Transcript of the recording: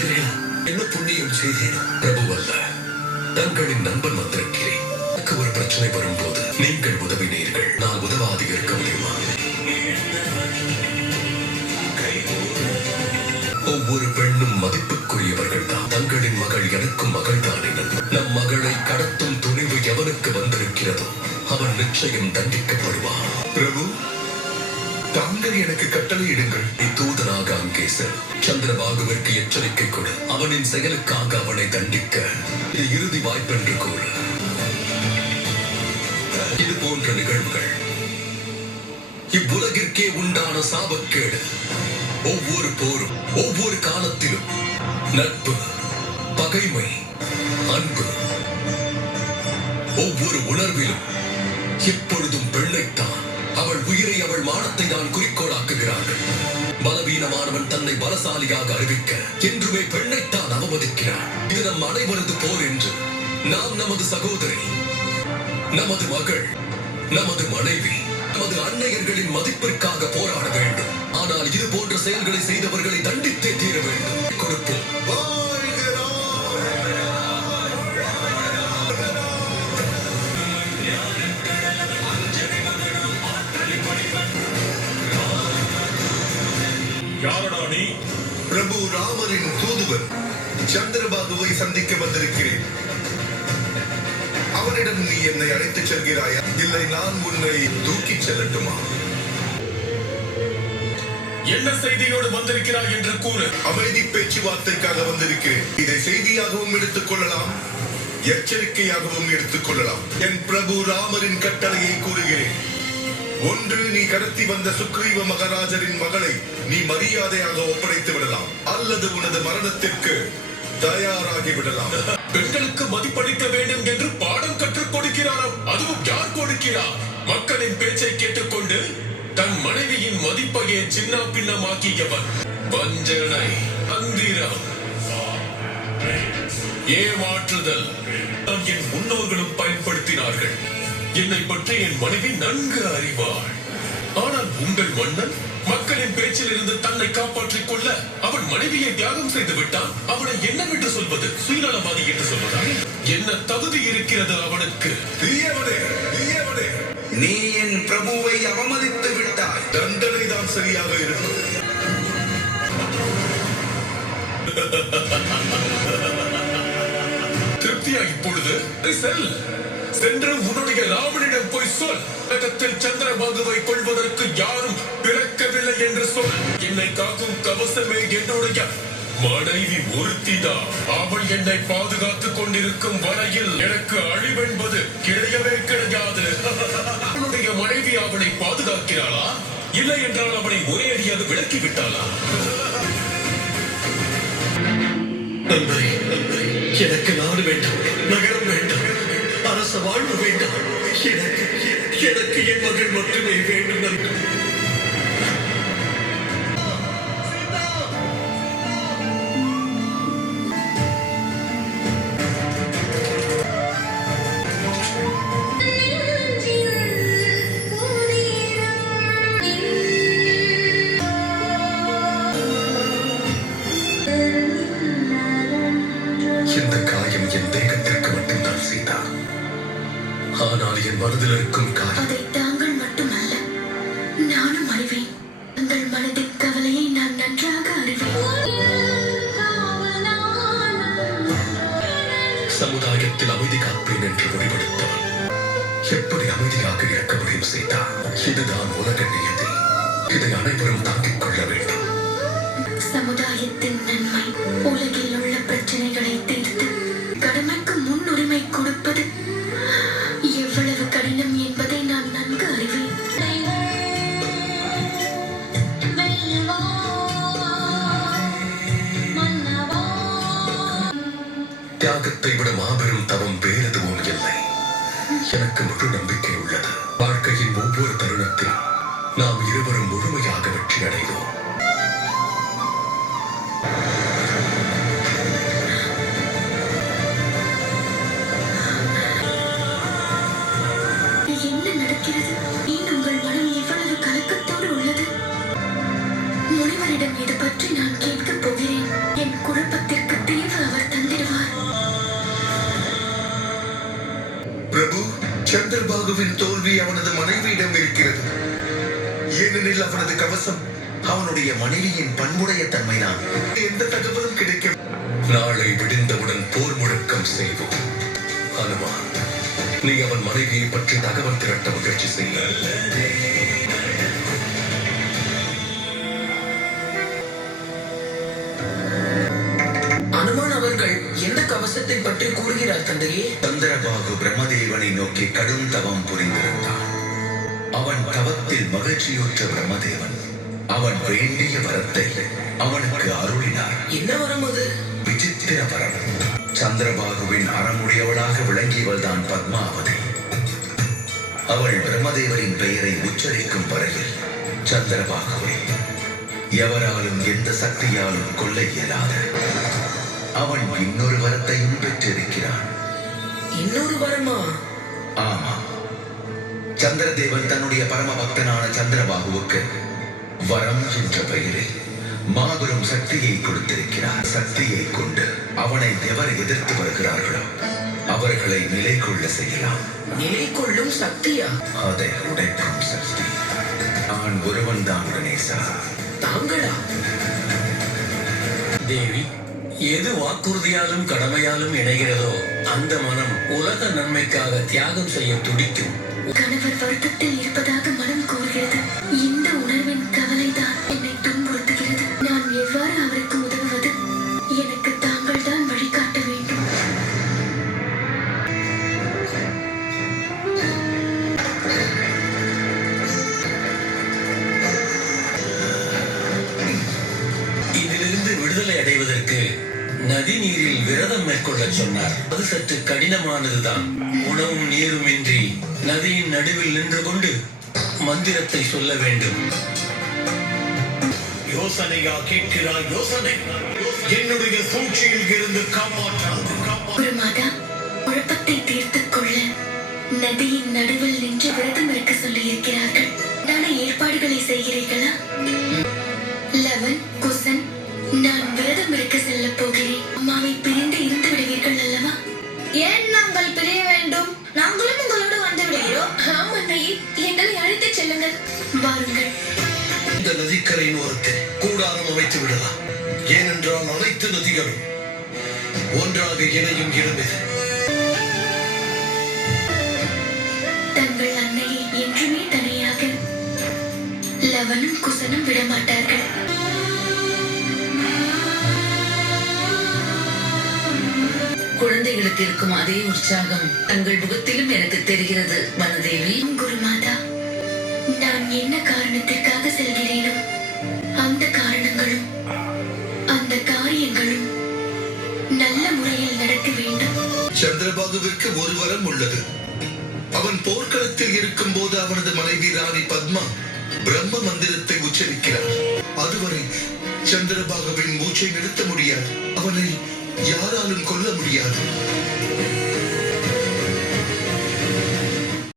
வந்தீர்களா? என்ன புண்ணியம் செய்தேன்? பிரபுவல்ல, தங்களின் நண்பன் வந்திருக்கிறேன். எனக்கு ஒரு பிரச்சனை வரும்போது நீங்கள் உதவினீர்கள். நான் உதவாது இருக்க முடியுமா? ஒவ்வொரு பெண்ணும் மதிப்புக்குரியவர்கள் தான். தங்களின் மகள் எனக்கும் மகள் தானே. நம் மகளை கடத்தும் துணிவு எவனுக்கு வந்திருக்கிறதோ அவன் நிச்சயம் தண்டிக்கப்படுவான். பிரபு, தாங்கள் எனக்கு கட்டளையிடுங்கள். தூதனாக அங்கே செல். சந்திரபாகுவிற்கு எச்சரிக்கை கொடு. அவனின் செயலுக்காக அவனை தண்டிக்க இது இறுதி வாய்ப்பென்று கூறு. இது போன்ற நிகழ்வுகள் இவ்வுலகிற்கே உண்டான சாபக்கேடு. ஒவ்வொரு போரும், ஒவ்வொரு காலத்திலும் நட்பு, பகைமை, அன்பு, ஒவ்வொரு உணர்விலும் எப்பொழுதும் பெண்ணைத்தான், அவள் உயிரை, அவள் மானத்தை தான் குறிக்கோளாக்குகிறார்கள். பலவீனமானவன் தன்னை பலசாலியாக அறிவிக்க என்றுமே பெண்ணைத்தான் அவமதிக்கிறான். இது நம் அனைவரது போர் என்று நாம் நமது சகோதரி, நமது மகள், நமது மனைவி, நமது அன்னையர்களின் மதிப்பிற்காக போராட வேண்டும். ஆனால் இது போன்ற செயல்களை செய்தவர்களை தண்டித்தே தீர வேண்டும். கொடுப்போம். யாரடா நீ? பிரபு ராமரின் தூதுவர். சந்திரபாகுவை சந்திக்க வந்திருக்கிறேன். அவனிடம் நீ என்னை அழைத்துச் செல்கிறாயா, இல்லை நான் உன்னை தூக்கிச் செல்லட்டுமா? என்ன செய்தியோடு வந்திருக்கிறாய் என்று கூறு. அமைதி பேச்சுவார்த்தைக்காக வந்திருக்கிறேன். இதை செய்தியாகவும் எடுத்துக் கொள்ளலாம், எச்சரிக்கையாகவும் எடுத்துக் கொள்ளலாம். என் பிரபு ராமரின் கட்டளையை கூறுகிறேன். ஒன்று, நீ கடத்தி வந்த சுக்ரீவ மகாராஜரின் மகளை நீ மரியாதையாக ஒப்படைத்து விடலாம், அல்லது உனது மரணத்திற்கு தயாராகி விடலாம். பெண்களுக்கு மதிப்பளிக்க வேண்டும் என்று பாடம் கற்றுக் கொடுக்கிறாராம். அதுவும் யார் கொடுக்கிறார்? மக்களின் பேச்சை கேட்டுக்கொண்டு தன் மனைவியின் மதிப்பையே சின்ன பின்னமாக்கியவன். வஞ்சனை, தந்திரம், ஏமாற்றுதல் என் முன்னோர்களும் பயன்படுத்தினார்கள். என்னை பற்றி என் மனைவி நன்கு அறிவாள். ஆனால் உங்கள் மன்னன் மக்களின் பேச்சில் இருந்து தன்னை காப்பாற்றிக் கொள்ள அவன் மனைவியை தியாகம் செய்து விட்டான். அவனை என்னவென்று சொல்வது? சுயநலவாதி என்று சொல்வதா? என்ன தகுதி இருக்கிறது அவனுக்கு? நீ என் பிரபுவை அவமதித்து விட்டாய். தண்டனை தான் சரியாக இருக்கும். திருப்தியா இப்பொழுது? சென்று உன்னுடைய ராமனிடம் போய் சொல், உலகத்தில் சந்திரபாகுவை கொள்வதற்கு யாரும் பிறக்கவில்லை என்று சொல். என்னை காக்கும் கவசமே என்னுடைய மனைவி ஒருத்திதான். அவள் என்னை பாதுகாத்துக் கொண்டிருக்கும் வரையில் எனக்கு அழிவென்பது கிடையவே கிடையாது. அவனுடைய மனைவி அவனை பாதுகாக்கிறாளா, இல்லை என்றால் அவனை ஒரே அடியாக விலக்கி விட்டாளா? எனக்கு நாடு வேண்டாம், நகரம் வேண்டாம், அரச வாழ்வு வேண்டாம். எனக்கு என் மகள் மட்டுமே வேண்டும். இந்த காயம் என் தேகத்திற்கு மட்டும்தான் சீதா. ஆனால் என் மனதில் இருக்கும் காயம் அதை தாங்கள் மட்டுமல்ல, நானும் அறிவேன். தங்கள் மனதின் கவலையை நான் நன்றாக அறிவேன். சமுதாயத்தில் அமைதி காப்பேன் என்று முடிவெடுத்தவன் எப்படி அமைதியாக இருக்க முடியும் சீதா? இதுதான் உலக நியதி. இதை அனைவரும் தாங்கிக் கொள்ள வேண்டும். சமுதாயத்தின் நன்மை, உலகில் உள்ள பிரச்சனைகளை தீர்த்து கடமைக்கு முன்னுரிமை கொடுப்பது எவ்வளவு கடினம் என்பதை நான் நன்கு அறிவேன். தியாகத்தை விட மாபெரும் தவம் வேறு எதுவும் இல்லை. எனக்கு முழு நம்பிக்கை உள்ளது. வாழ்க்கையின் ஒவ்வொரு தருணத்தில் நாம் இருவரும் முழுமையாக வெற்றி அடைவோம். என்ன நடக்கிறது? ஏன் உங்கள் மனம் இவ்வளவு கலக்கத்தோடு உள்ளது? முனிவரிடம் இது பற்றி நான் கேட்கப் போகிறேன். என் குழப்பத்தில் சந்திரபாகுவின் தோல்வி அவனது மனைவியிடம் இருக்கிறது. ஏனெனில் அவனது கவசம் அவனுடைய மனைவியின் பண்புடைய தன்மைதான். எந்த தகவலும் கிடைக்க நாளை விடிந்தவுடன் போர் முழக்கம் செய்வோம். ஹனுமான், நீ அவன் மனைவியை பற்றி தகவல் திரட்ட முயற்சி செய்ய. அனுமான் அவர்கள் எந்த கவசத்தை பற்றி கூறுகிறார் தந்தையே? சந்திரபாகு பிரம்மதேவனை நோக்கி கடும் தவம் புரிந்திருந்தான். அவன் தவத்தில் மகிழ்ச்சியுற்ற பிரம்மதேவன் அவன் வேண்டிய வரத்தை அவனுக்கு அருளினார். என்ன வரம் அது? விசித்திர வரம். சந்திரபாகுவின் அறமுடையவளாக விளங்கியவள் தான் பத்மாவதி. அவள் பிரம்மதேவரின் பெயரை உச்சரிக்கும் வரையில் சந்திரபாகுவை எவராலும் எந்த சக்தியாலும் கொல்ல இயலாத அவன் இன்னொரு வரத்தையும் பெற்றிருக்கிறான். இன்னொரு வரமா? ஆமா. சந்திரதேவன் தன்னுடைய பரம பக்தனான சந்திரபாகுவுக்கு வரம் என்ற பெயரில் மாபெரும் சக்தியை கொடுத்திருக்கிறார். சக்தியை கொண்டு அவனை எவர் எதிர்த்து வருகிறார்களோ அவர்களை நிலை கொள்ள செய்யலாம். நிலை கொள்ளும் சக்தியா? அதை உடைக்கும் சக்தி. நான் ஒருவன் தான் கணேசா. தாங்களா? தேவி, எது வாக்குறுதியாலும் கடமையாலும் இணைகிறதோ அந்த மனம் உலக நன்மைக்காக தியாகம் செய்ய துடிக்கும். கணவர் வருத்தத்தில் இருப்பதாக மனம் கூறுகிறது. இந்த உணர்வின் கவலைதான் என்னை துன்புறுத்துகிறது. நான் எவ்வாறு அவருக்கு உதவுவது? எனக்கு தாங்கள் தான் வழிகாட்ட வேண்டும். இதிலிருந்து விடுதலை அடைவதற்கு நதி நீரில் விரதம் மேற்கொள்ள சொன்னார். அது சற்று கடினமானதுதான். உணவும் நீருமின்றி நதியின் நடுவில் நின்று கொண்டு மந்திரத்தை சொல்ல வேண்டும். யோசனையா கேட்கிறாய்? யோசனை என்னுடைய சூழ்ச்சியில் இருந்து காப்பாற்றாது. குருமாதா, குழப்பத்தை தீர்த்துக் கொள்ள நதியின் நடுவில் நின்று விரதம் இருக்க சொல்லி இருக்கிறார்கள். ஏற்பாடுகளை செய்கிறீர்களா? லவன், குசன், நான் விரதம் இருக்க செல்ல போகிறேன். அம்மாவை பிரிந்து இருந்து விடுவீர்கள் அல்லவா? ஏன் நாங்கள் பிரிய வேண்டும்? நாங்களும் உங்களோடு வந்து விடுகிறோம். ஆம் அன்னையே, எங்களை அழைத்துச் செல்லுங்கள். வாருங்கள். இந்த நதிக்கரையின் ஓரத்தில் கூடாரம் அமைத்து விடலாம். ஏனென்றால் அனைத்து நதிகளும் ஒன்றாக இணையும் இடம் இது. தங்கள் அன்னையை என்றுமே தனியாக லவனும் குசனும் விடமாட்டார்கள். குழந்தைகளுக்கு இருக்கும் அதே உற்சாகம் தங்கள் முகத்திலும் எனக்கு தெரிகிறது வனதேவி. குருமாதா, நான் என்ன காரணத்திற்காக செல்கிறேனோ அந்த காரணங்களும் அந்த காரியங்களும் நல்ல முறையில் நடக்க வேண்டும். சந்திரபாகுவிற்கு ஒரு வரம் உள்ளது. அவன் போர்க்களத்தில் இருக்கும் போது அவனது மனைவி ராணி பத்மா பிரம்ம மந்திரத்தை உச்சரிக்கிறார். அதுவரை சந்திரபாகுவின் மூச்சை நிறுத்த முடியாது. அவனை யாராலும் கொல்ல முடியாது.